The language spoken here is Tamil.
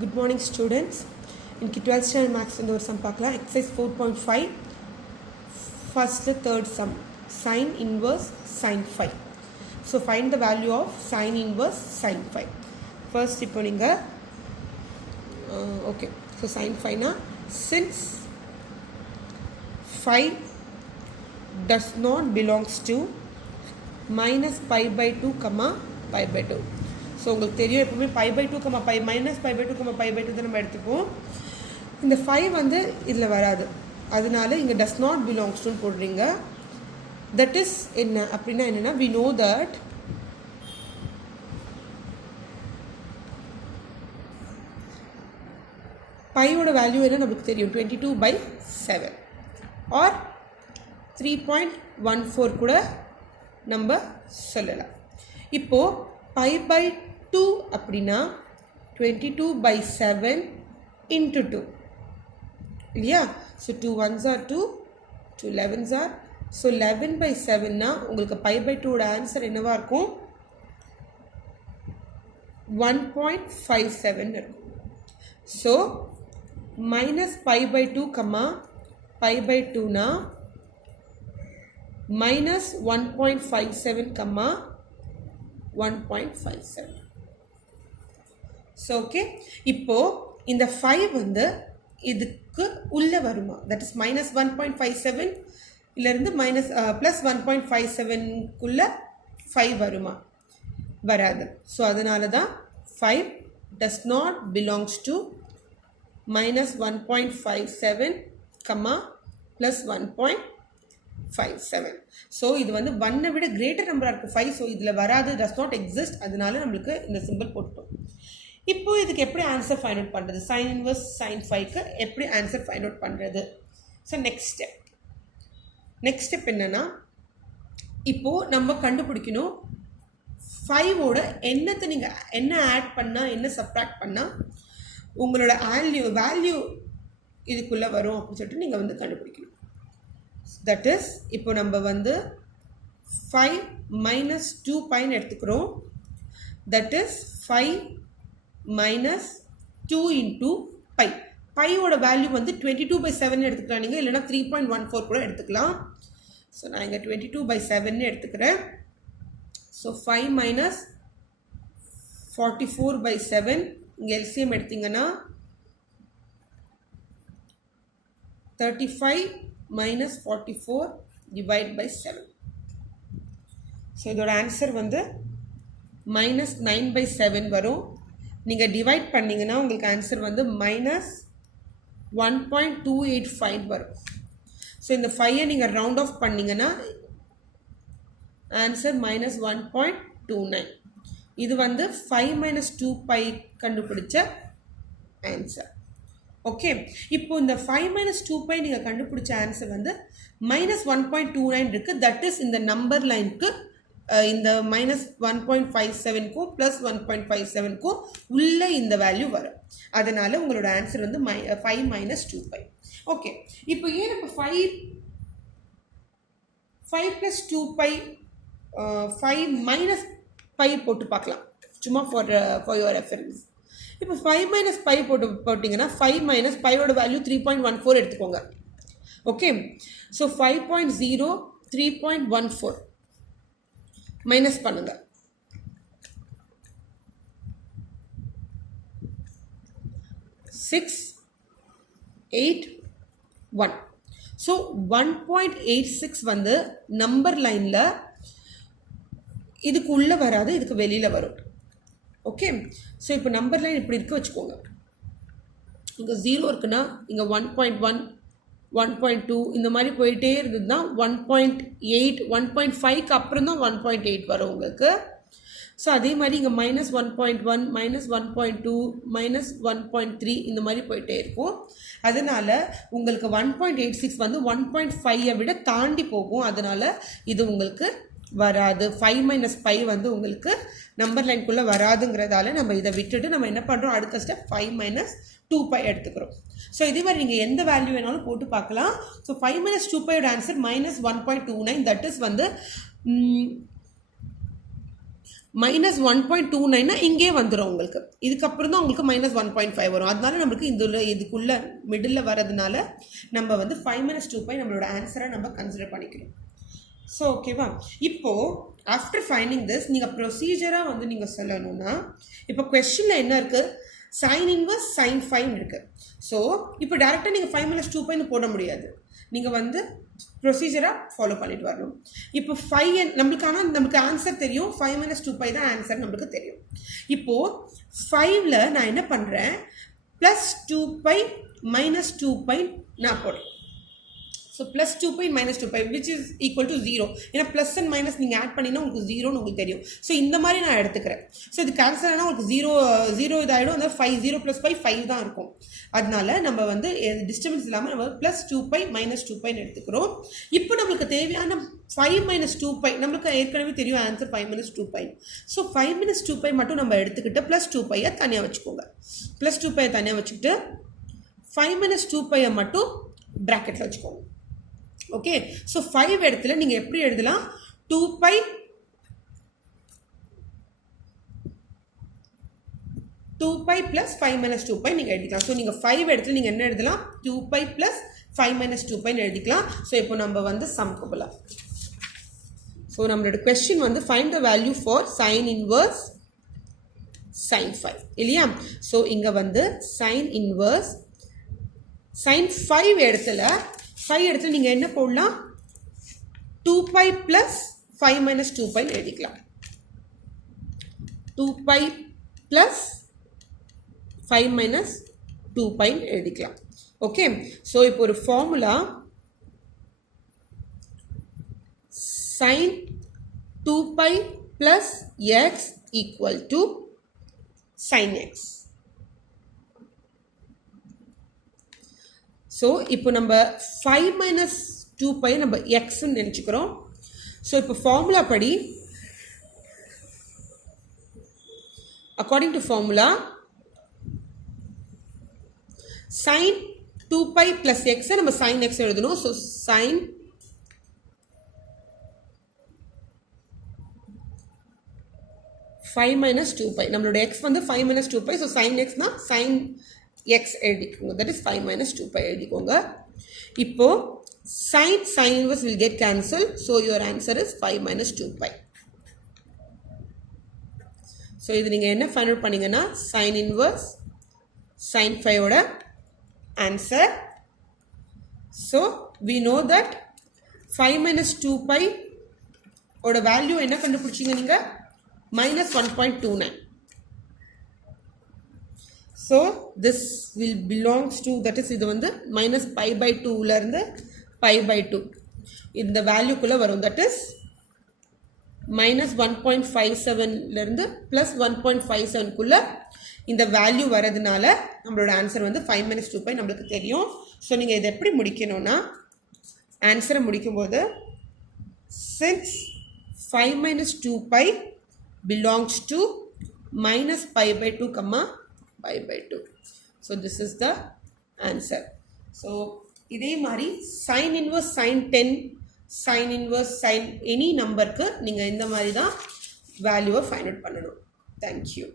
Good morning students. In 12th standard maths ஒரு sum பார்க்கலாம். Exercise 4.5 first third sum sin inverse sin 5. So find the value of sin inverse sin 5. First இப்போ நீங்க okay. So sin 5 na since 5 does not belongs to minus pi by 2 comma pi by 2. So உங்களுக்கு தெரியும் எப்பவுமே pi by two comma pi minus pi by two comma pi by two தான் நம்ம எடுத்துப்போம். இந்த 5 வந்து இதில் வராது, அதனால இங்கே டஸ் நாட் பிலாங்ஸ் டுன்னு போடுறீங்க. தட் இஸ் என்ன அப்படின்னா என்னென்னா வி நோ தட் பையோட வேல்யூ என்ன நமக்கு தெரியும், 22/7 ஆர் 3.14 கூட நம்ம சொல்லலாம். இப்போது பை பை 2 அப்படின்னா 22/7 into 2 இல்லையா? So 2 1s are 2, 2 11s are, so 11/7னா உங்களுக்கு பை பை 2ஓட ஆன்சர் என்னவா இருக்கும், 1.57 இருக்கும். So minus pi by 2 comma pi by 2னா மைனஸ் 1.57 கம்மா 1.57. ஸோ ஓகே, இப்போது இந்த 5 வந்து இதுக்கு உள்ளே வருமா, தட் இஸ் மைனஸ் 1.57 இருந்து மைனஸ் ப்ளஸ் 1.57க்குள்ளே 5 வருமா, வராது. ஸோ அதனால தான் 5 does not belongs to minus 1.57 comma plus 1.57. So இது வந்து 1 விட கிரேட்டர் நம்பராக இருக்குது 5. ஸோ இதில் வராது, டஸ் நாட் எக்ஸிஸ்ட், அதனால நம்மளுக்கு இந்த சிம்பிள் போட்டுட்டோம். இப்போது இதுக்கு எப்படி ஆன்சர் ஃபைண்ட் அவுட் பண்ணுறது, சைன் இன்வர்ஸ் சைன் 5க்கு எப்படி ஆன்சர் ஃபைண்ட் அவுட் பண்ணுறது. ஸோ நெக்ஸ்ட் ஸ்டெப் என்னென்னா, இப்போது நம்ம கண்டுபிடிக்கணும் 5ஓட என்னத்தை நீங்கள் என்ன ஆட் பண்ணால் என்ன சப்ராக்ட் பண்ணால் உங்களோட வேல்யூ இதுக்குள்ளே வரும் அப்படின்னு சொல்லிட்டு நீங்கள் வந்து கண்டுபிடிக்கணும். தட் இஸ் இப்போ நம்ம வந்து 5 மைனஸ் 2 பைன்னு எடுத்துக்கிறோம். That is 5 minus 2 into pi. பையோட வேல்யூ வந்து 22/7 எடுத்துக்கலாம் நீங்கள், இல்லைனா 3.14 கூட எடுத்துக்கலாம். ஸோ நான் இங்கே 22/7 எடுத்துக்கிறேன். ஸோ 5 மைனஸ் 44/7 இங்கே எல்சிஎம் எடுத்திங்கன்னா 35 minus 44 divide by 7. ஸோ இதோட ஆன்சர் வந்து மைனஸ் 9/7 வரும். நீங்கள் டிவைட் பண்ணிங்கன்னா உங்களுக்கு ஆன்சர் வந்து மைனஸ் 1.285 வரும். ஸோ இந்த 5ஐ நீங்கள் ரவுண்ட் ஆஃப் பண்ணிங்கன்னா ஆன்சர் மைனஸ் 1.29. இது வந்து 5 மைனஸ் 2 பை கண்டுபிடிச்ச ஆன்சர். ஓகே, இப்போ இந்த 5 மைனஸ் 2 பை நீங்கள் கண்டுபிடிச்ச ஆன்சர் வந்து மைனஸ் 1.29 இருக்குது. தட் இஸ் இந்த நம்பர் லைனுக்கு இந்த மைனஸ் 1.57க்கும் ப்ளஸ் 1.57க்கும் உள்ள இந்த வேல்யூ வரும். அதனால் உங்களோட ஆன்சர் வந்து 5 மைனஸ் 2 பை. ஓகே, இப்போ ஏன் இப்போ 5 ப்ளஸ் 2 பை 5 மைனஸ் பை போட்டு பார்க்கலாம், சும்மா ஃபார் யுவர் ரெஃபரன்ஸ். இப்போ 5 மைனஸ் பை போட்டிங்கன்னா 5 மைனஸ் பையோட வேல்யூ 3.14 எடுத்துக்கோங்க. ஓகே, ஸோ 5.0 3.14 மைனஸ் பண்ணுங்க. 6 8 1. ஸோ 1.86 வந்து நம்பர் லைனில் இதுக்கு உள்ளே வராது, இதுக்கு வெளியில் வரும். ஓகே, ஸோ இப்போ நம்பர் லைன் இப்படி இருக்க வச்சுக்கோங்க. இங்கே 0 இருக்குன்னா இங்கே 1.1 1.2 இந்த மாதிரி போயிட்டே இருந்ததுன்னா 1.8 1.5க்கு அப்புறம் தான் 1.8 வரும் உங்களுக்கு. ஸோ அதே மாதிரி இங்கே மைனஸ் 1.1 மைனஸ் 1.2 மைனஸ் 1.3 இந்த மாதிரி போயிட்டே இருக்கும். அதனால் உங்களுக்கு 1.86 வந்து 1.5ஐ விட தாண்டி போகும். அதனால் இது உங்களுக்கு வராது. 5 மைனஸ் பை வந்து உங்களுக்கு நம்பர் லைனுக்குள்ளே வராதுங்கிறதால நம்ம இதை விட்டுட்டு நம்ம என்ன பண்ணுறோம், அடுத்த ஸ்டெப் 5 மைனஸ் 2 பை எடுத்துக்கிறோம். ஸோ இதே மாதிரி நீங்கள் எந்த வேல்யூ வேணாலும் போட்டு பார்க்கலாம். ஸோ 5 மைனஸ் 2 பையோட ஆன்சர் மைனஸ் 1.29. தட் இஸ் வந்து மைனஸ் 1.29 இங்கே வந்துடும் உங்களுக்கு. இதுக்கப்புறம் தான் உங்களுக்கு -1.5 வரும். அதனால நம்மளுக்கு இதுக்குள்ள மிடில் வரதுனால நம்ம வந்து 5 - 2π நம்மளோட ஆன்சரை நம்ம கன்சிடர் பண்ணிக்கணும். ஸோ ஓகேவா? இப்போது ஆஃப்டர் ஃபைண்டிங் திஸ் நீங்கள் ப்ரொசீஜராக வந்து நீங்கள் சொல்லணும்னா, இப்போ கொஸ்டினில் என்ன இருக்குது, sin இன்வர்ஸ் sin5 இருக்குது. ஸோ இப்போ டேரெக்டாக நீங்கள் 5 - 2π போட முடியாது. நீங்கள் வந்து ப்ரொசீஜராக ஃபாலோ பண்ணிட்டு வரணும். இப்போ 5 நம்மளுக்கு ஆன்சர் தெரியும். 5 - 2π தான் ஆன்சர் நம்மளுக்கு தெரியும். இப்போது 5ல் நான் என்ன பண்ணுறேன், +2π - 2π நான் போடுறேன். So +2π - 2π which is equal to 0. ஏன்னா ப்ளஸ் அண்ட் மைனஸ் நீங்கள் ஆட் பண்ணினா உங்களுக்கு 0ன்னு உங்களுக்கு தெரியும். ஸோ இந்த மாதிரி நான் எடுத்துக்கிறேன். ஸோ இது கேன்சல் ஆனால் உங்களுக்கு 0 இதாகிடும். அந்த 5 0 + 5 5 தான் இருக்கும். அதனால நம்ம வந்து டிஸ்டர்பன்ஸ் இல்லாமல் நம்ம +2π - 2πன்னு எடுத்துக்கிறோம். இப்போ நம்மளுக்கு தேவையான 5 - 2π நம்மளுக்கு ஏற்கனவே தெரியும் ஆன்சர் 5 - 2π. ஸோ 5 - 2π மட்டும் நம்ம எடுத்துக்கிட்டு +2π தனியாக வச்சுக்கோங்க. +2π தனியாக வச்சுக்கிட்டு 5 - 2π மட்டும் ப்ராக்கெட்டில் வச்சுக்கோங்க. ஓகே, ஸோ 5 இடத்துல நீங்கள் எப்படி எழுதலாம், 2π + 5 - 2π நீங்கள் எழுதிக்கலாம். ஸோ நீங்கள் 5 இடத்துல நீங்கள் என்ன எழுதலாம், 2π + 5 - 2πன்னு எழுதிக்கலாம். ஸோ இப்போ நம்ம வந்து சம்க்கு போகலாம். ஸோ நம்மளோட கொஸ்டின் வந்து find the value for sin inverse sin5 இல்லையா? ஸோ இங்கே வந்து sin இன்வர்ஸ் sin5 இடத்துல நீங்கள் என்ன போடலாம், 2π + 5 - 2πன்னு எழுதிக்கலாம். 2π + 5 - 2πன்னு எழுதிக்கலாம். ஓகே, ஸோ இப்போ ஒரு formula, sin 2π + x = sin x. So இப்போ நம்ம 5 - 2π நம்ம எக்ஸ்ன்னு நினச்சிக்கிறோம். ஸோ இப்போ ஃபார்முலா படி, according to formula, sin 2π + x நம்ம sin x எழுதணும். ஸோ sin -5 - 2π நம்மளோட x வந்து 5 - 2π. ஸோ sin x னா sin x எழுதிக்கோங்க. தட் இஸ் 5 - 2π எழுதிக்கோங்க. இப்போ sin inverse will get cancelled. So your answer is 5 - 2π. So இது நீங்கள் என்ன ஃபைண்ட் அவுட் பண்ணீங்கன்னா sin inverse sin5 ஓட answer. So we know that 5 - 2π ஓட வேல்யூ என்ன கண்டுபிடிச்சிங்க நீங்கள், -1.29. So this will belongs to, that is இது வந்து -π/2 இருந்து π/2 இந்த வேல்யூக்குள்ளே வரும். தட் இஸ் -1.57 இருந்து +1.57க்குள்ளே இந்த வேல்யூ வரதுனால நம்மளோட ஆன்சர் வந்து 5 - 2π நம்மளுக்கு தெரியும். ஸோ நீங்கள் இதை எப்படி முடிக்கணும்னா, ஆன்சரை முடிக்கும்போது since 5 - 2π belongs to -π/2, π/2. So this is the answer. So இதே மாதிரி sin inverse sin 10, sin inverse sin any நம்பருக்கு நீங்கள் இந்த மாதிரி தான் வேல்யூவை ஃபைண்ட் அவுட் பண்ணணும். தேங்க்யூ.